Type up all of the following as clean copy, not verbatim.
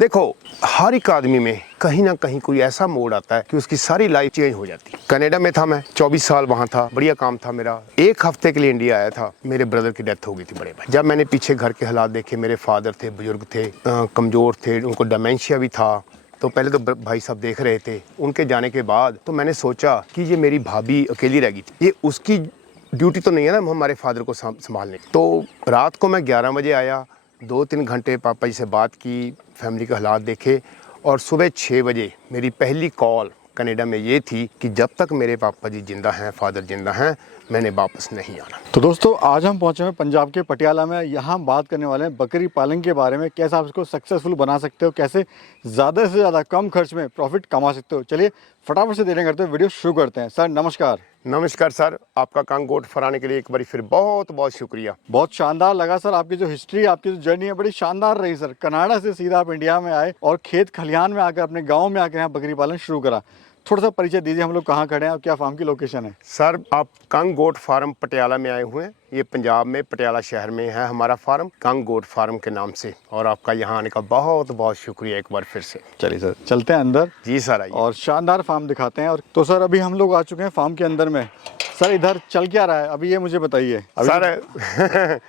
देखो, हर एक आदमी में कहीं ना कहीं कोई ऐसा मोड़ आता है कि उसकी सारी लाइफ चेंज हो जाती है। कनाडा में था मैं, 24 साल वहाँ था, बढ़िया काम था मेरा। एक हफ्ते के लिए इंडिया आया था, मेरे ब्रदर की डेथ हो गई थी, बड़े भाई। जब मैंने पीछे घर के हालात देखे, मेरे फादर थे, बुजुर्ग थे, कमज़ोर थे, उनको डिमेंशिया भी था। तो पहले तो भाई साहब देख रहे थे। उनके जाने के बाद तो मैंने सोचा कि ये मेरी भाभी अकेली रह गई थी, ये उसकी ड्यूटी तो नहीं है ना हमारे फादर को संभालने। तो रात को मैं 11 बजे आया, 2-3 घंटे पापा जी से बात की, फैमिली के हालात देखे, और सुबह 6 बजे मेरी पहली कॉल कनाडा में ये थी कि जब तक मेरे पापा जी जिंदा हैं, फादर जिंदा हैं, मैंने वापस नहीं आना। तो दोस्तों, आज हम पहुंचे हैं पंजाब के पटियाला में। यहाँ हम बात करने वाले हैं बकरी पालन के बारे में, कैसे आप इसको सक्सेसफुल बना सकते हो, कैसे ज़्यादा से ज़्यादा कम खर्च में प्रॉफिट कमा सकते हो। चलिए फटाफट से देर करते हुए वीडियो शुरू करते हैं। सर नमस्कार। नमस्कार सर, आपका कांग गोट फराने के लिए एक बार फिर बहुत बहुत शुक्रिया। बहुत शानदार लगा सर, आपकी जो हिस्ट्री, आपकी जो जर्नी है बड़ी शानदार रही सर। कनाडा से सीधा आप इंडिया में आए और खेत खलिहान में आकर, अपने गाँव में आकर यहाँ बकरी पालन शुरू करा। थोड़ा सा परिचय दीजिए, हम लोग कहाँ खड़े हैं और क्या फार्म की लोकेशन है। सर, आप कांग गोट फार्म पटियाला में आए हुए हैं। ये पंजाब में पटियाला शहर में है हमारा फार्म, कांग गोट फार्म के नाम से। और आपका यहाँ आने का बहुत बहुत शुक्रिया एक बार फिर से। चलिए सर, चलते हैं अंदर। जी सर, आइए और शानदार फार्म दिखाते हैं। और तो सर, अभी हम लोग आ चुके हैं फार्म के अंदर में। सर इधर चल क्या रहा है अभी, ये मुझे बताइए। सर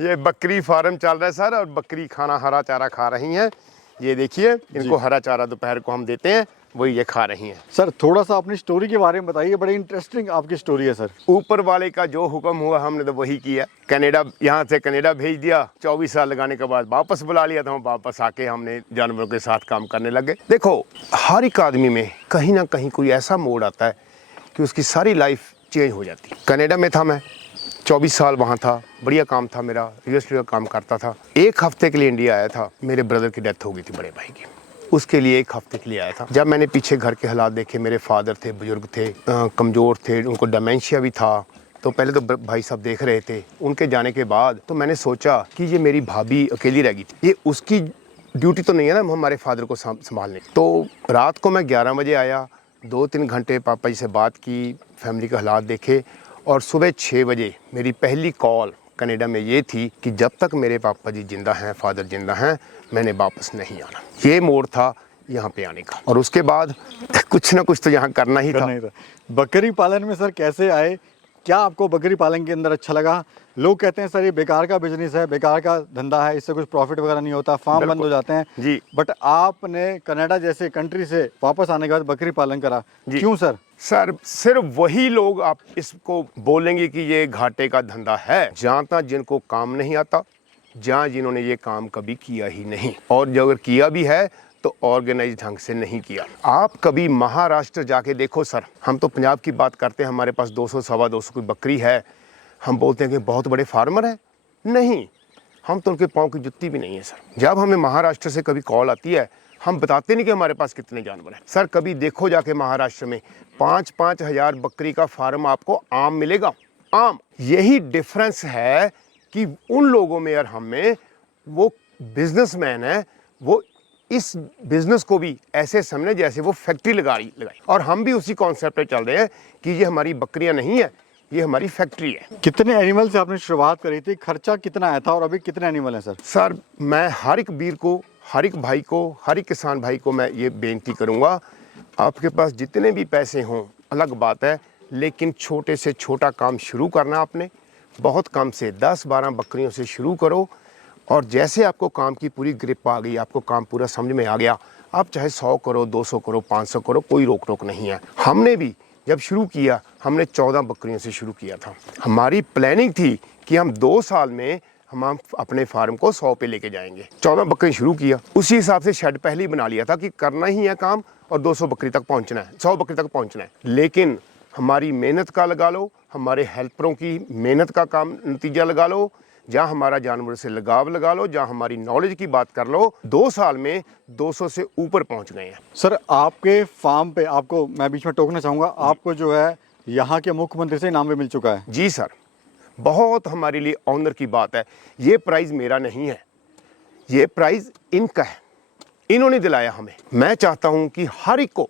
ये बकरी फार्म चल रहा है सर, और बकरी खाना हरा चारा खा रही हैं। ये देखिए, इनको हरा चारा दोपहर को हम देते हैं, वही ये खा रही हैं। सर थोड़ा सा अपनी स्टोरी के बारे में बताइए, बड़ी इंटरेस्टिंग आपकी स्टोरी है सर। ऊपर वाले का जो हुक्म हुआ हमने तो वही किया। कनाडा, यहाँ से कनाडा भेज दिया, 24 साल लगाने के बाद वापस बुला लिया, तो हम वापस आके हमने जानवरों के साथ काम करने लगे। देखो, हर एक आदमी में कहीं ना कहीं कोई ऐसा मोड़ आता है कि उसकी सारी लाइफ चेंज हो जाती है। कनाडा में था मैं, 24 साल वहाँ था, बढ़िया काम था मेरा, रियल एस्टेट का काम करता था। एक हफ्ते के लिए इंडिया आया था, मेरे ब्रदर की डेथ हो गई थी, बड़े भाई की। उसके लिए एक हफ्ते के लिए आया था। जब मैंने पीछे घर के हालात देखे, मेरे फादर थे, बुजुर्ग थे, कमज़ोर थे, उनको डिमेंशिया भी था। तो पहले तो भाई साहब देख रहे थे। उनके जाने के बाद तो मैंने सोचा कि ये मेरी भाभी अकेली रह गई थी, ये उसकी ड्यूटी तो नहीं है ना हमारे फादर को संभालने। तो रात को मैं 11 बजे आया, 2-3 घंटे पापा जी से बात की, फैमिली के हालात देखे, और सुबह 6 बजे मेरी पहली कॉल कनाडा में ये थी कि जब तक मेरे पापा जी जिंदा हैं, फादर जिंदा हैं, मैंने वापस नहीं आना। ये मोड़ था यहाँ पे आने का। और उसके बाद कुछ ना कुछ तो यहाँ करना ही था। बकरी पालन में सर कैसे आए, क्या आपको बकरी पालन के अंदर अच्छा लगा? लोग कहते हैं सर ये बेकार का बिजनेस है, बेकार का धंधा है, इससे कुछ प्रॉफिट वगैरह नहीं होता, फार्म बंद हो जाते हैं जी। बट आपने कनाडा जैसे कंट्री से वापस आने के बाद बकरी पालन करा, क्यों सर? सर, सिर्फ वही लोग आप इसको बोलेंगे कि ये घाटे का धंधा है जहाँ तक जिनको काम नहीं आता, जहाँ जिन्होंने ये काम कभी किया ही नहीं, और जो अगर किया भी है तो ऑर्गेनाइज ढंग से नहीं किया। आप कभी महाराष्ट्र जाके देखो सर, हम तो पंजाब की बात करते हैं, हमारे पास 200-250 की बकरी है, हम बोलते हैं कि बहुत बड़े फार्मर हैं। नहीं, हम तो उनके पाँव की जुत्ती भी नहीं है सर। जब हमें महाराष्ट्र से कभी कॉल आती है, हम बताते नहीं कि हमारे पास कितने जानवर हैं। सर कभी देखो जाके महाराष्ट्र में 5-5 हज़ार बकरी का फार्म आपको आम मिलेगा, आम। यही डिफरेंस है कि उन लोगों में और हम में, वो बिजनेसमैन है, वो इस बिजनेस को भी ऐसे समझे जैसे वो फैक्ट्री लगाई, और हम भी उसी कॉन्सेप्ट पे चल रहे हैं कि ये हमारी बकरियां नहीं है, ये हमारी फैक्ट्री है। कितने एनिमल से आपने शुरुआत करी थी, खर्चा कितना आया था और अभी कितने एनिमल हैं सर? सर, मैं हर एक वीर को, हर एक भाई को, हर एक किसान भाई को मैं ये बेनती करूँगा, आपके पास जितने भी पैसे हों अलग बात है, लेकिन छोटे से छोटा काम शुरू करना आपने, बहुत कम से 10-12 बकरियों से शुरू करो, और जैसे आपको काम की पूरी ग्रिप आ गई, आपको काम पूरा समझ में आ गया, आप चाहे 100 करो, 200 करो, 500 करो, कोई रोक टोक नहीं है। हमने भी जब शुरू किया, हमने 14 बकरियों से शुरू किया था। हमारी प्लानिंग थी कि हम 2 साल में हम अपने फार्म को 100 पे लेके जाएंगे। 14 बकरी शुरू किया, उसी हिसाब से शेड पहले ही बना लिया था कि करना ही है काम, और 200 बकरी तक पहुंचना है, 100 बकरी तक पहुंचना है। लेकिन हमारी मेहनत का लगा लो, हमारे हेल्परों की मेहनत का काम नतीजा लगा लो, जहाँ हमारा जानवर से लगाव लगा लो, जहाँ हमारी नॉलेज की बात कर लो, 2 साल में 200 से ऊपर पहुंच गए हैं। सर आपके फार्म पे, आपको मैं बीच में टोकना चाहूँगा, आपको जो है यहाँ के मुख्यमंत्री से इनाम भी मिल चुका है। जी सर, बहुत हमारे लिए ऑनर की बात है। ये प्राइज़ मेरा नहीं है, ये प्राइज़ इनका है, इन्होंने दिलाया हमें। मैं चाहता हूँ कि हर एक को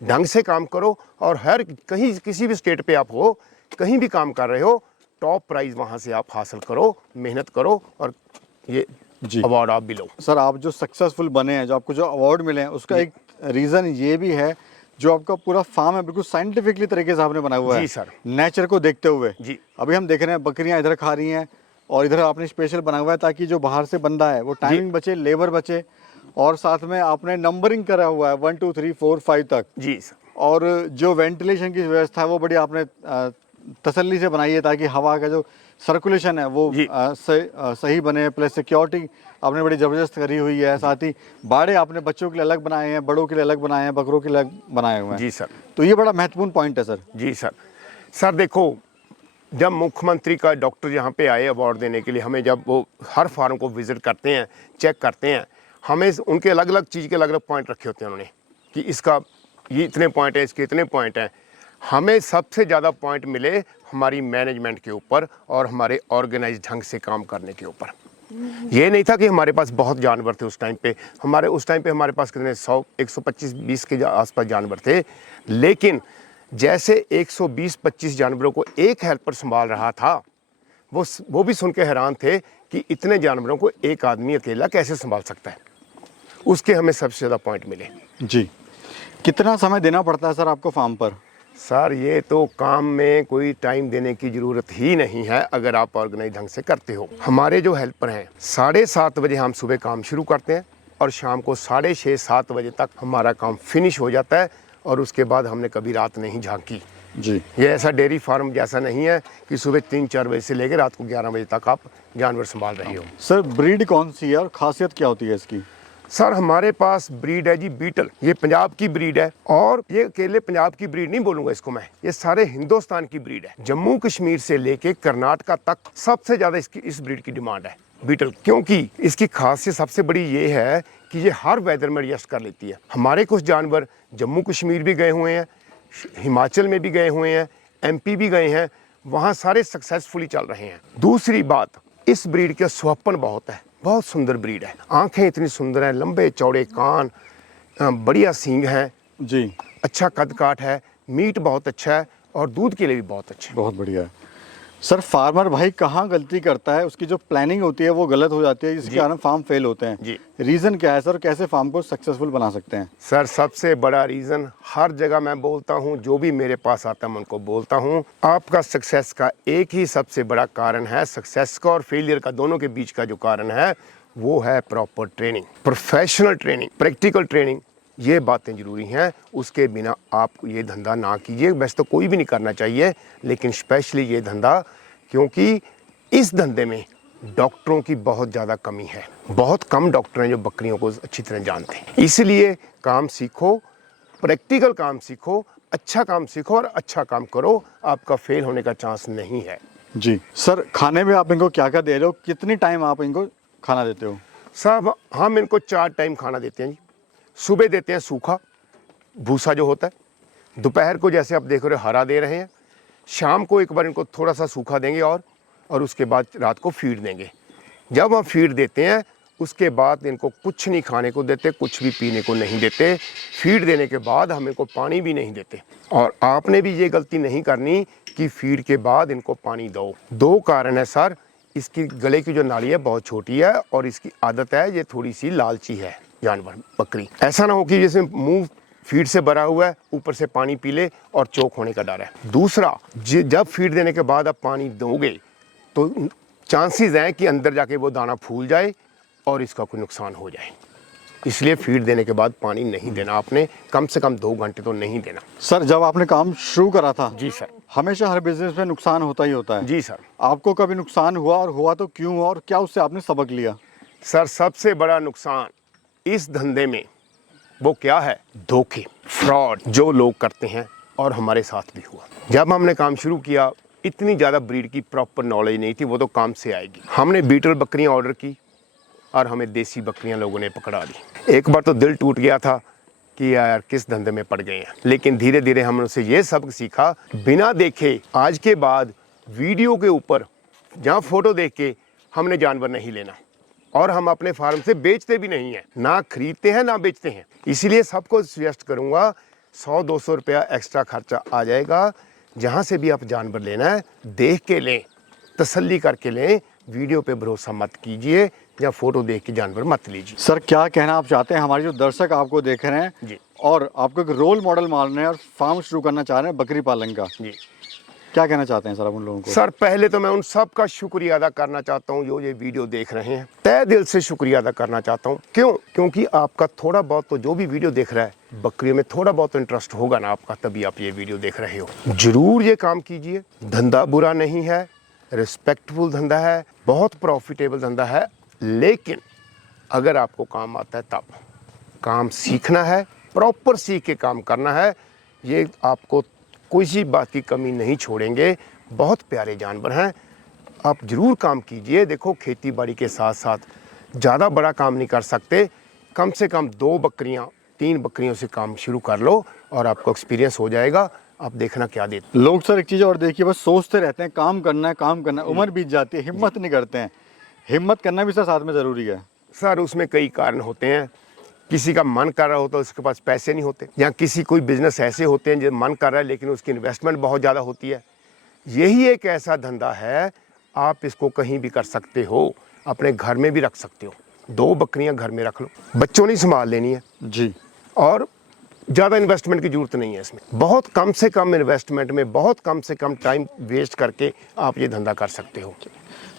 ढंग से काम करो, और हर कहीं किसी भी स्टेट पे आप हो, कहीं भी काम कर रहे हो, टॉप प्राइज़ वहाँ से आप हासिल करो, मेहनत करो, और ये जी। अवार्ड आप भी लो। सर आप जो सक्सेसफुल बने हैं, जो आपको जो अवार्ड मिले हैं, उसका एक रीज़न ये भी है जो आपका पूरा फार्म है बिल्कुल साइंटिफिकली तरीके से आपने बनाया हुआ है, जी सर। नेचर को देखते हुए। जी। अभी हम देख रहे हैं बकरियां इधर खा रही हैं और इधर आपने स्पेशल बना हुआ है ताकि जो बाहर से बंदा है वो टाइमिंग बचे, लेबर बचे, और साथ में आपने नंबरिंग करा हुआ है 1 2 3 4 5 तक। जी सर। और जो वेंटिलेशन की व्यवस्था है वो बड़ी आपने तसल्ली से बनाई है ताकि हवा का जो सर्कुलेशन है वो जी। सही बने, प्लस सिक्योरिटी आपने बड़ी ज़बरदस्त करी हुई है। साथ ही बाड़े आपने बच्चों के लिए अलग बनाए हैं, बड़ों के लिए अलग बनाए हैं, बकरों के लिए अलग बनाए हुए हैं। जी सर। तो ये बड़ा महत्वपूर्ण पॉइंट है सर। जी सर। सर देखो, जब मुख्यमंत्री का डॉक्टर यहाँ पे आए अवार्ड देने के लिए, हमें जब वो हर फार्म को विजिट करते हैं, चेक करते हैं, हमें उनके अलग अलग चीज़ के अलग अलग पॉइंट रखे होते हैं उन्होंने कि इसका ये इतने पॉइंट है, इसके इतने पॉइंट हैं। हमें सबसे ज़्यादा पॉइंट मिले हमारी मैनेजमेंट के ऊपर और हमारे ऑर्गेनाइज ढंग से काम करने के ऊपर। ये नहीं था कि हमारे पास बहुत जानवर थे उस टाइम पे, उस टाइम पे हमारे पास कितने 100 125 20 के आसपास जानवर थे, लेकिन जैसे 120-25 जानवरों को एक हेल्पर संभाल रहा था, वो भी सुन के हैरान थे कि इतने जानवरों को एक आदमी अकेला कैसे संभाल सकता है। उसके हमें सबसे ज़्यादा पॉइंट मिले। जी। कितना समय देना पड़ता है सर आपको फार्म पर? सर ये तो काम में कोई टाइम देने की ज़रूरत ही नहीं है अगर आप ऑर्गेनाइज ढंग से करते हो। हमारे जो हेल्पर हैं 7:30 बजे हम सुबह काम शुरू करते हैं और शाम को 6:30-7 बजे तक हमारा काम फिनिश हो जाता है, और उसके बाद हमने कभी रात नहीं झांकी। जी। ये ऐसा डेयरी फार्म जैसा नहीं है कि सुबह 3-4 बजे से लेकर रात को 11 बजे तक आप जानवर संभाल रहे हो। सर ब्रीड कौन सी है और खासियत क्या होती है इसकी? सर हमारे पास ब्रीड है जी बीटल, ये पंजाब की ब्रीड है, और ये अकेले पंजाब की ब्रीड नहीं बोलूंगा इसको मैं, ये सारे हिंदुस्तान की ब्रीड है। जम्मू कश्मीर से लेके कर्नाटका तक सबसे ज्यादा इस ब्रीड की डिमांड है बीटल, क्योंकि इसकी खासियत सबसे बड़ी ये है कि ये हर वेदर में एडजस्ट कर लेती है। हमारे कुछ जानवर जम्मू कश्मीर भी गए हुए हैं, हिमाचल में भी गए हुए हैं, MP भी गए हैं, वहाँ सारे सक्सेसफुली चल रहे हैं। दूसरी बात, इस ब्रीड के सुहप्पन बहुत है, बहुत सुंदर ब्रीड है, आंखें इतनी सुंदर हैं, लंबे चौड़े कान, बढ़िया सींग हैं जी, अच्छा कद काठ है, मीट बहुत अच्छा है और दूध के लिए भी बहुत अच्छा है। बहुत बढ़िया है। सर फार्मर भाई कहाँ गलती करता है? उसकी जो प्लानिंग होती है वो गलत हो जाती है, जिसके कारण फार्म फेल होते हैं। जी। रीज़न क्या है सर? कैसे फार्म को सक्सेसफुल बना सकते हैं? सर सबसे बड़ा रीज़न, हर जगह मैं बोलता हूँ, जो भी मेरे पास आता है मैं उनको बोलता हूँ, आपका सक्सेस का एक ही सबसे बड़ा कारण है, सक्सेस का और फेलियर का दोनों के बीच का जो कारण है वो है proper training, professional training, practical training. ये बातें ज़रूरी हैं, उसके बिना आप ये धंधा ना कीजिए। वैसे तो कोई भी नहीं करना चाहिए, लेकिन स्पेशली ये धंधा, क्योंकि इस धंधे में डॉक्टरों की बहुत ज़्यादा कमी है। बहुत कम डॉक्टर हैं जो बकरियों को अच्छी तरह जानते हैं। इसलिए काम सीखो, प्रैक्टिकल काम सीखो, अच्छा काम सीखो और अच्छा काम करो, आपका फेल होने का चांस नहीं है। जी सर, खाने में आप इनको क्या क्या दे रहे हो? कितनी टाइम आप इनको खाना देते हो? साहब हम इनको 4 टाइम खाना देते हैं जी। सुबह देते हैं सूखा भूसा जो होता है, दोपहर को जैसे आप देख रहे हो हरा दे रहे हैं, शाम को एक बार इनको थोड़ा सा सूखा देंगे और उसके बाद रात को फीड देंगे। जब हम फीड देते हैं उसके बाद इनको कुछ नहीं खाने को देते, कुछ भी पीने को नहीं देते। फीड देने के बाद हम इनको पानी भी नहीं देते, और आपने भी ये गलती नहीं करनी कि फीड के बाद इनको पानी दो। 2 कारण है सर, इसकी गले की जो नाली है बहुत छोटी है और इसकी आदत है ये थोड़ी सी लालची है जानवर बकरी। ऐसा ना हो कि जैसे मुंह फीड से भरा हुआ है ऊपर से पानी पी ले और चोक होने का डर है। दूसरा, जब फीड देने के बाद आप पानी दोगे तो चांसेस हैं कि अंदर जाके वो दाना फूल जाए और इसका कोई नुकसान हो जाए। इसलिए फीड देने के बाद पानी नहीं देना, आपने कम से कम 2 घंटे तो नहीं देना। सर जब आपने काम शुरू करा था, जी सर। हमेशा हर बिजनेस में नुकसान होता ही होता है। जी सर। आपको कभी नुकसान हुआ, और हुआ तो क्यों, और क्या उससे आपने सबक लिया? सर सबसे बड़ा नुकसान इस धंधे में वो क्या है? धोखे, फ्रॉड जो लोग करते हैं, और हमारे साथ भी हुआ। जब हमने काम शुरू किया इतनी ज़्यादा ब्रीड की प्रॉपर नॉलेज नहीं थी, वो तो काम से आएगी। हमने बीटल बकरियां ऑर्डर की और हमें देसी बकरियां लोगों ने पकड़ा दी। एक बार तो दिल टूट गया था कि यार किस धंधे में पड़ गए हैं, लेकिन धीरे धीरे हमने उससे ये सबक सीखा, बिना देखे आज के बाद वीडियो के ऊपर जहाँ फोटो देख के हमने जानवर नहीं लेना, और हम अपने फार्म से बेचते भी नहीं हैं, ना खरीदते हैं ना बेचते हैं। इसीलिए सबको सजेस्ट करूँगा 100-200 रुपया एक्स्ट्रा खर्चा आ जाएगा। जहाँ से भी आप जानवर लेना है देख के लें, तसल्ली करके लें, वीडियो पे भरोसा मत कीजिए। या फोटो देख के जानवर मत लीजिए। सर क्या कहना आप चाहते हैं हमारे जो दर्शक आपको देख रहे हैं जी। और आपको एक रोल मॉडल मान रहे हैं और फार्म शुरू करना चाह रहे हैं बकरी पालन का, जी क्या कहना चाहते हैं सर आप उन लोगों को? सर, पहले तो मैं उन सब का शुक्रिया अदा करना चाहता हूँ जो ये वीडियो देख रहे हैं। तहे दिल से शुक्रिया अदा करना चाहता हूँ। क्यों? क्योंकि आपका थोड़ा बहुत तो जो भी वीडियो देख रहा है बकरियों में थोड़ा बहुत इंटरेस्ट होगा ना आपका, तभी आप ये वीडियो देख रहे हो। जरूर ये काम कीजिए। धंधा बुरा नहीं है, रिस्पेक्टफुल धंधा है, बहुत प्रॉफिटेबल धंधा है। लेकिन अगर आपको काम आता है तब काम सीखना है, प्रॉपर सीख के काम करना है। ये आपको किसी बात की कमी नहीं छोड़ेंगे। बहुत प्यारे जानवर हैं, आप ज़रूर काम कीजिए। देखो, खेती बाड़ी के साथ साथ ज़्यादा बड़ा काम नहीं कर सकते। कम से कम 2 बकरियां 3 बकरियों से काम शुरू कर लो और आपको एक्सपीरियंस हो जाएगा। आप देखना क्या देते। लोग सर एक चीज़ और देखिए, बस सोचते रहते हैं काम करना है काम करना है, उम्र बीत जाती है, हिम्मत नहीं करते हैं। हिम्मत करना भी सर साथ में ज़रूरी है। सर उसमें कई कारण होते हैं। किसी का मन कर रहा होता है, उसके पास पैसे नहीं होते, या किसी कोई बिजनेस ऐसे होते हैं जो मन कर रहा है लेकिन उसकी इन्वेस्टमेंट बहुत ज़्यादा होती है। यही एक ऐसा धंधा है, आप इसको कहीं भी कर सकते हो, अपने घर में भी रख सकते हो। 2 बकरियां घर में रख लो, बच्चों ने संभाल लेनी है जी। और ज़्यादा इन्वेस्टमेंट की जरूरत नहीं है इसमें। बहुत कम से कम इन्वेस्टमेंट में बहुत कम से कम टाइम वेस्ट करके आप ये धंधा कर सकते हो।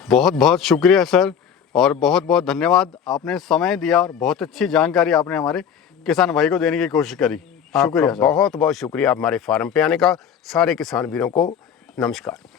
बहुत बहुत शुक्रिया सर और बहुत बहुत धन्यवाद, आपने समय दिया और बहुत अच्छी जानकारी आपने हमारे किसान भाई को देने की कोशिश करी। शुक्रिया आपका सर। बहुत बहुत शुक्रिया हमारे फार्म पे आने का। सारे किसान वीरों को नमस्कार।